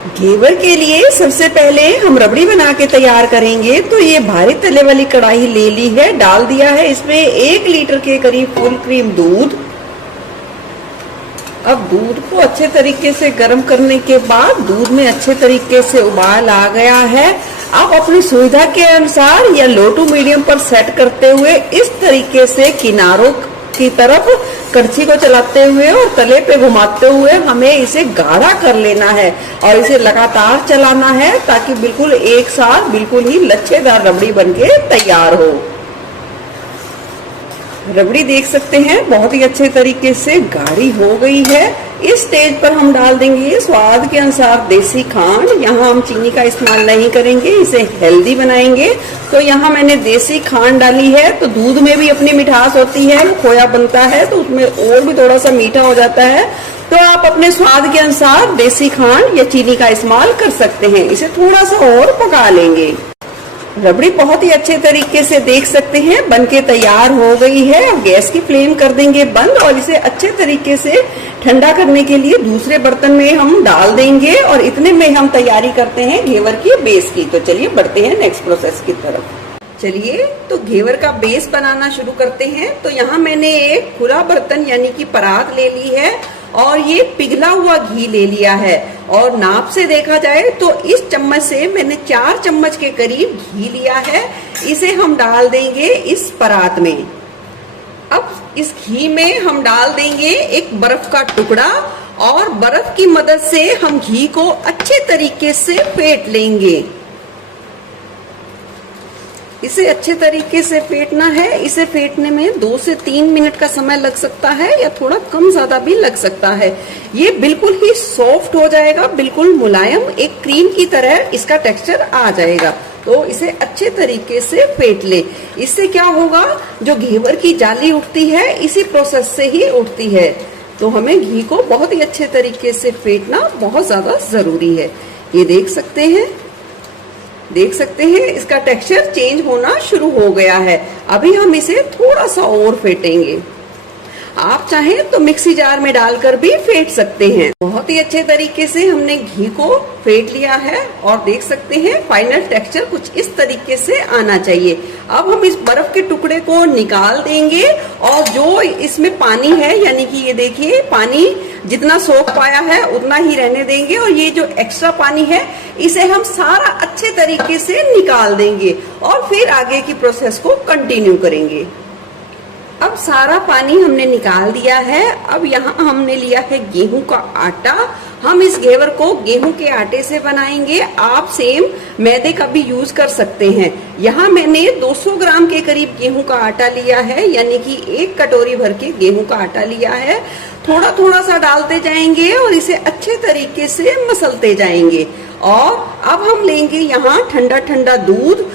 घेवर के लिए सबसे पहले हम रबड़ी बना के तैयार करेंगे। तो ये भारी तले वाली कढ़ाई ले ली है, डाल दिया है इसमें 1 लीटर के करीब फुल क्रीम दूध। अब दूध को अच्छे तरीके से गर्म करने के बाद दूध में अच्छे तरीके से उबाल आ गया है। आप अपनी सुविधा के अनुसार या लो टू मीडियम पर सेट करते हुए इस तरीके से किनारों की तरफ कड़छी को चलाते हुए और तले पे घुमाते हुए हमें इसे गाढ़ा कर लेना है और इसे लगातार चलाना है ताकि बिल्कुल एक साथ बिल्कुल ही लच्छेदार रबड़ी बनके तैयार हो। रबड़ी देख सकते हैं बहुत ही अच्छे तरीके से गाढ़ी हो गई है। इस स्टेज पर हम डाल देंगे स्वाद के अनुसार देसी खांड। यहाँ हम चीनी का इस्तेमाल नहीं करेंगे, इसे हेल्दी बनाएंगे। तो यहाँ मैंने देसी खांड डाली है। तो दूध में भी अपनी मिठास होती है, खोया बनता है तो उसमें और भी थोड़ा सा मीठा हो जाता है। तो आप अपने स्वाद के अनुसार देसी खांड या चीनी का इस्तेमाल कर सकते हैं। इसे थोड़ा सा और पका लेंगे। रबड़ी बहुत ही अच्छे तरीके से देख सकते हैं बनके तैयार हो गई है। अब गैस की फ्लेम कर देंगे बंद और इसे अच्छे तरीके से ठंडा करने के लिए दूसरे बर्तन में हम डाल देंगे। और इतने में हम तैयारी करते हैं घेवर की बेस की। तो चलिए बढ़ते हैं नेक्स्ट प्रोसेस की तरफ। चलिए तो घेवर का बेस बनाना शुरू करते हैं। तो यहाँ मैंने एक खुला बर्तन यानी कि परात ले ली है और ये पिघला हुआ घी ले लिया है। और नाप से देखा जाए तो इस चम्मच से मैंने 4 चम्मच के करीब घी लिया है। इसे हम डाल देंगे इस परात में। अब इस घी में हम डाल देंगे एक बर्फ का टुकड़ा और बर्फ की मदद से हम घी को अच्छे तरीके से फेंट लेंगे। इसे अच्छे तरीके से फेंटना है। इसे फेंटने में 2 से 3 मिनट का समय लग सकता है या थोड़ा कम ज्यादा भी लग सकता है। ये बिल्कुल ही सॉफ्ट हो जाएगा, बिल्कुल मुलायम, एक क्रीम की तरह इसका टेक्सचर आ जाएगा। तो इसे अच्छे तरीके से फेंट ले। इससे क्या होगा, जो घेवर की जाली उठती है इसी प्रोसेस से ही उठती है। तो हमें घी को बहुत ही अच्छे तरीके से फेंटना बहुत ज्यादा जरूरी है। ये देख सकते हैं इसका टेक्सचर चेंज होना शुरू हो गया है। अभी हम इसे थोड़ा सा और फेंटेंगे। आप चाहें तो मिक्सी जार में डालकर भी फेंट सकते हैं। बहुत ही अच्छे तरीके से हमने घी को फेंट लिया है और देख सकते हैं फाइनल टेक्सचर कुछ इस तरीके से आना चाहिए। अब हम इस बर्फ के टुकड़े को निकाल देंगे और जो इसमें पानी है यानी कि ये देखिए पानी जितना सोख पाया है उतना ही रहने देंगे और ये जो एक्स्ट्रा पानी है इसे हम सारा अच्छे तरीके से निकाल देंगे और फिर आगे की प्रोसेस को कंटिन्यू करेंगे। अब सारा पानी हमने निकाल दिया है। अब यहाँ हमने लिया है गेहूं का आटा। हम इस घेवर को गेहूं के आटे से बनाएंगे। आप सेम मैदे का भी यूज कर सकते हैं। यहाँ मैंने 200 ग्राम के करीब गेहूं का आटा लिया है यानी कि 1 कटोरी भर के गेहूं का आटा लिया है। थोड़ा थोड़ा सा डालते जाएंगे और इसे अच्छे तरीके से मसलते जाएंगे। और अब हम लेंगे यहाँ ठंडा ठंडा दूध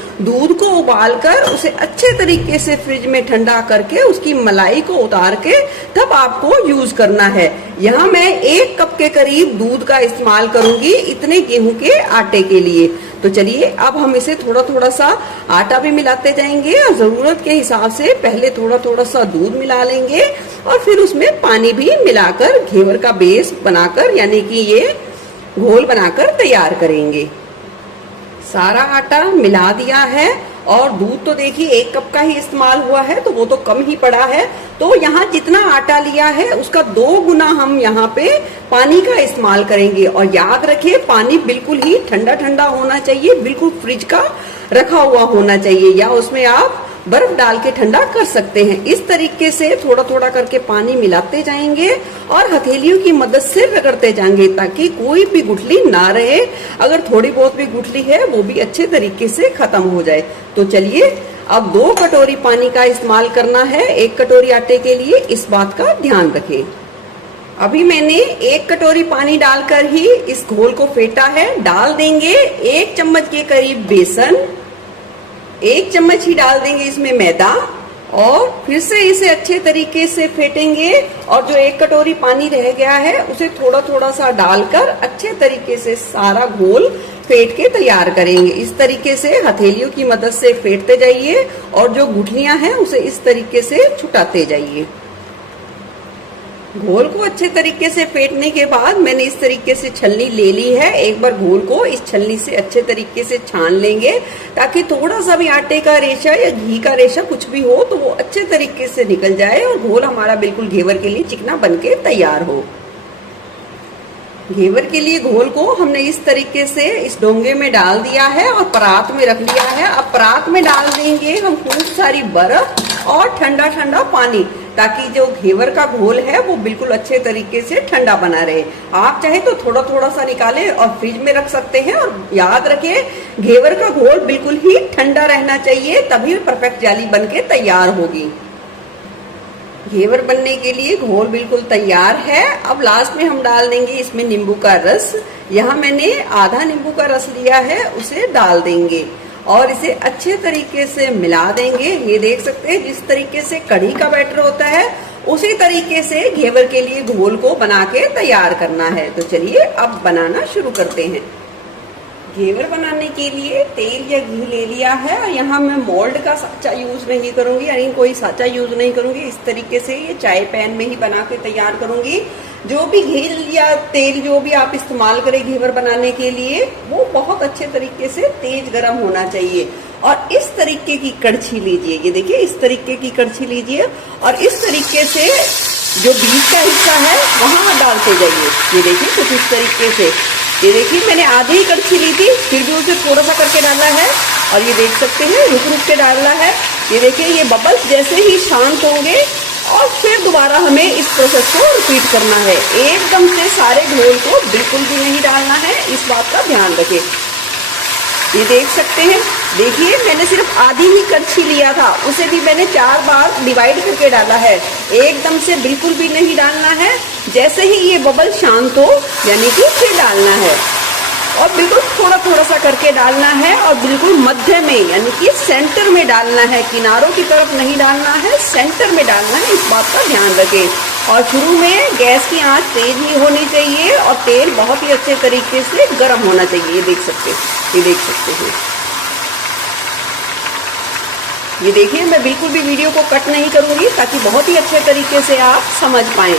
को उबालकर उसे अच्छे तरीके से फ्रिज में ठंडा करके उसकी मलाई को उतार के तब आपको यूज करना है। यहाँ मैं 1 कप के करीब दूध का इस्तेमाल करूंगी इतने गेहूं के आटे के लिए। तो चलिए अब हम इसे थोड़ा थोड़ा सा आटा भी मिलाते जाएंगे और जरूरत के हिसाब से पहले थोड़ा थोड़ा सा दूध मिला लेंगे और फिर उसमें पानी भी मिलाकर घेवर का बेस बनाकर यानी कि ये घोल बनाकर तैयार करेंगे। सारा आटा मिला दिया है और दूध तो देखिए 1 कप का ही इस्तेमाल हुआ है तो वो तो कम ही पड़ा है। तो यहाँ जितना आटा लिया है उसका 2 गुना हम यहाँ पे पानी का इस्तेमाल करेंगे। और याद रखिए पानी बिल्कुल ही ठंडा ठंडा होना चाहिए, बिल्कुल फ्रिज का रखा हुआ होना चाहिए या उसमें आप बर्फ डाल के ठंडा कर सकते हैं। इस तरीके से थोड़ा थोड़ा करके पानी मिलाते जाएंगे और हथेलियों की मदद से रगड़ते जाएंगे ताकि कोई भी गुठली ना रहे। अगर थोड़ी बहुत भी गुठली है वो भी अच्छे तरीके से खत्म हो जाए। तो चलिए अब 2 कटोरी पानी का इस्तेमाल करना है 1 कटोरी आटे के लिए, इस बात का ध्यान रखें। अभी मैंने 1 कटोरी पानी डालकर ही इस घोल को फेंटा है। डाल देंगे 1 चम्मच के करीब बेसन, 1 चम्मच ही डाल देंगे इसमें मैदा और फिर से इसे अच्छे तरीके से फेंटेंगे। और जो 1 कटोरी पानी रह गया है उसे थोड़ा थोड़ा सा डालकर अच्छे तरीके से सारा घोल फेंट के तैयार करेंगे। इस तरीके से हथेलियों की मदद से फेंटते जाइए और जो गुठलियां हैं उसे इस तरीके से छुटाते जाइए। घोल को अच्छे तरीके से फेंटने के बाद मैंने इस तरीके से छलनी ले ली है। एक बार घोल को इस छलनी से अच्छे तरीके से छान लेंगे ताकि थोड़ा सा भी आटे का रेशा या घी का रेशा कुछ भी हो तो वो अच्छे तरीके से निकल जाए और घोल हमारा बिल्कुल घेवर के लिए चिकना बनके तैयार हो। घेवर के लिए घोल को हमने इस तरीके से इस डोंगे में डाल दिया है और परात में रख लिया है। अब परात में डाल देंगे हम खूब सारी बर्फ और ठंडा ठंडा पानी, ताकि जो घेवर का घोल है वो बिल्कुल अच्छे तरीके से ठंडा बना रहे। आप चाहे तो थोड़ा थोड़ा सा निकाले और फ्रिज में रख सकते हैं। और याद रखिए घेवर का घोल बिल्कुल ही ठंडा रहना चाहिए, तभी परफेक्ट जाली बनके तैयार होगी। घेवर बनने के लिए घोल बिल्कुल तैयार है। अब लास्ट में हम डाल देंगे इसमें नींबू का रस। यहाँ मैंने आधा नींबू का रस लिया है, उसे डाल देंगे और इसे अच्छे तरीके से मिला देंगे। ये देख सकते हैं जिस तरीके से कढ़ी का बैटर होता है उसी तरीके से घेवर के लिए घोल को बना के तैयार करना है। तो चलिए अब बनाना शुरू करते हैं। घेवर बनाने के लिए तेल या घी ले लिया है और यहाँ मैं मोल्ड का साँचा यूज नहीं करूंगी, यानी कोई साँचा यूज नहीं करूंगी। इस तरीके से ये चाय पैन में ही बना के तैयार करूंगी। जो भी घी या तेल जो भी आप इस्तेमाल करें घेवर बनाने के लिए वो बहुत अच्छे तरीके से तेज गर्म होना चाहिए। और इस तरीके की कड़छी लीजिए, ये देखिए इस तरीके की कड़छी लीजिए और इस तरीके से जो बीच का हिस्सा है वहां डालते जाइए। ये देखिए कुछ इस तरीके से, ये देखिए मैंने आधी ही कड़छी ली थी फिर भी उसे थोड़ा सा करके डाला है और ये देख सकते हैं रुक रुक के डालना है। ये देखिए ये बबल्स जैसे ही शांत होंगे और फिर दोबारा हमें इस प्रोसेस को रिपीट करना है। एकदम से सारे घोल को बिल्कुल भी नहीं डालना है, इस बात का ध्यान रखें। ये देख सकते हैं, देखिए मैंने सिर्फ आधी ही कड़छी लिया था, उसे भी मैंने 4 बार डिवाइड करके डाला है। एकदम से बिल्कुल भी नहीं डालना है, जैसे ही ये बबल शांत हो यानी कि फिर डालना है और बिल्कुल थोड़ा थोड़ा सा करके डालना है और बिल्कुल मध्य में यानी कि सेंटर में डालना है, किनारों की तरफ नहीं डालना है, सेंटर में डालना है, इस बात का ध्यान रखें। और शुरू में गैस की आंच तेज ही होनी चाहिए और तेल बहुत ही अच्छे तरीके से गर्म होना चाहिए। ये देख सकते हैं। ये देखिए मैं बिल्कुल भी वीडियो को कट नहीं करूंगी ताकि बहुत ही अच्छे तरीके से आप समझ पाएं।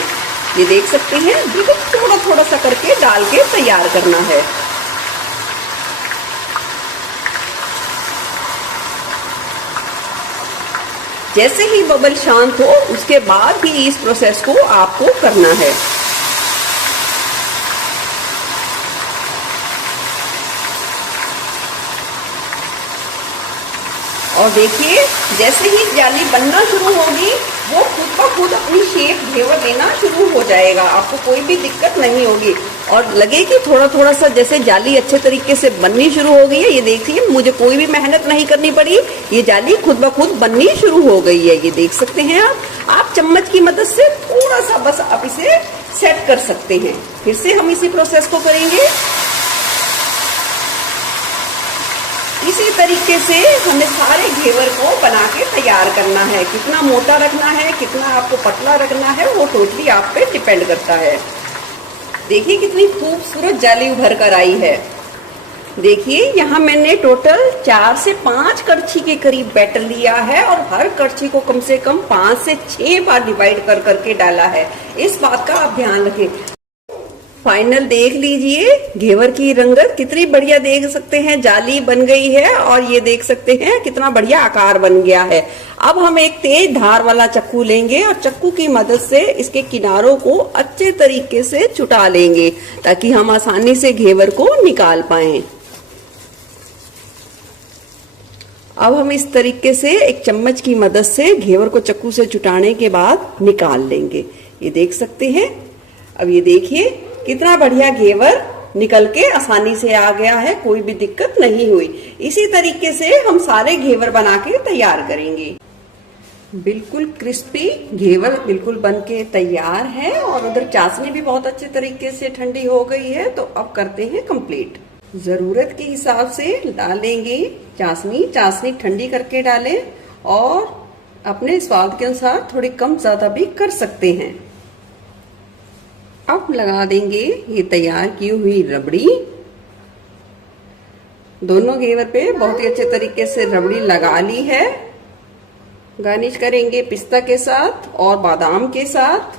ये देख सकते हैं बिल्कुल थोड़ा थोड़ा सा करके डाल के तैयार करना है। जैसे ही बबल शांत हो उसके बाद ही इस प्रोसेस को आपको करना है। और देखिए जैसे ही जाली बनना शुरू होगी वो खुद ब खुद अपनी शेप घेवर देना शुरू हो जाएगा, आपको कोई भी दिक्कत नहीं होगी। और लगे कि थोड़ा थोड़ा सा जैसे जाली अच्छे तरीके से बननी शुरू हो गई है, ये देखिए मुझे कोई भी मेहनत नहीं करनी पड़ी, ये जाली खुद ब खुद बननी शुरू हो गई है। ये देख सकते हैं आप चम्मच की मदद से थोड़ा सा बस आप इसे सेट कर सकते हैं। फिर से हम इसी प्रोसेस को करेंगे। इसी तरीके से हमें सारे घेवर को बना के तैयार करना है। कितना मोटा रखना है, कितना आपको पतला रखना है, वो टोटली आप पे डिपेंड करता है। देखिए कितनी खूबसूरत जाली उभर कर आई है। देखिए यहाँ मैंने टोटल 4 से 5 कड़छी के करीब बैटर लिया है और हर कड़छी को कम से कम 5 से 6 बार डिवाइड कर करके डाला है, इस बात का आप ध्यान रखें। फाइनल देख लीजिए घेवर की रंगत कितनी बढ़िया, देख सकते हैं जाली बन गई है और ये देख सकते हैं कितना बढ़िया आकार बन गया है। अब हम एक तेज धार वाला चक्कू लेंगे और चक्कू की मदद से इसके किनारों को अच्छे तरीके से छुटा लेंगे ताकि हम आसानी से घेवर को निकाल पाएं। अब हम इस तरीके से एक चम्मच की मदद से घेवर को चक्कू से छुटाने के बाद निकाल लेंगे। ये देख सकते हैं। अब ये देखिए कितना बढ़िया घेवर निकल के आसानी से आ गया है, कोई भी दिक्कत नहीं हुई। इसी तरीके से हम सारे घेवर बना के तैयार करेंगे। बिल्कुल क्रिस्पी घेवर बिल्कुल बन के तैयार है और उधर चाशनी भी बहुत अच्छे तरीके से ठंडी हो गई है। तो अब करते हैं कंप्लीट। जरूरत के हिसाब से डालेंगे चाशनी ठंडी करके डालें और अपने स्वाद के अनुसार थोड़ी कम ज्यादा भी कर सकते हैं। अब लगा देंगे ये तैयार की हुई रबड़ी। दोनों घेवर पे बहुत ही अच्छे तरीके से रबड़ी लगा ली है। गार्निश करेंगे पिस्ता के साथ और बादाम के साथ।